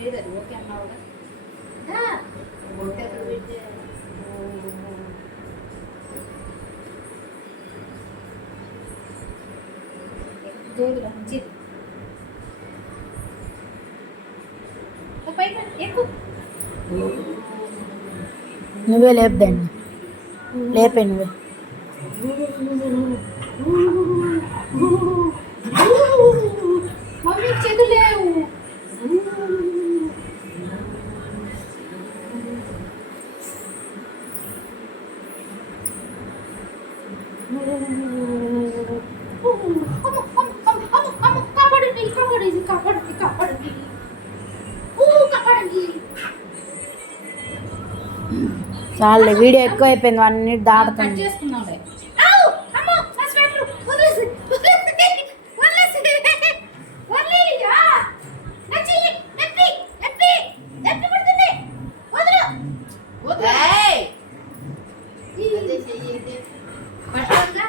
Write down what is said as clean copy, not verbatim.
లేదండి ఓకే అన్నావు ఓకే అక్కడ పెట్టి జోడుగా మంచిది పైన ఎక్కువ నువ్వే లేపుదాన్ని లేపే నువ్వే మమ్మీ చేతులు లేవు కాపాడండి కాపాడండి కాపాడండి కాపాడండి కాపాడండి చాలే వీడియో ఎక్కువ అయిపోయింది 1 మినిట్ దాటుతుంది కట్ చేసుకుందాంలే పట్టుకోగా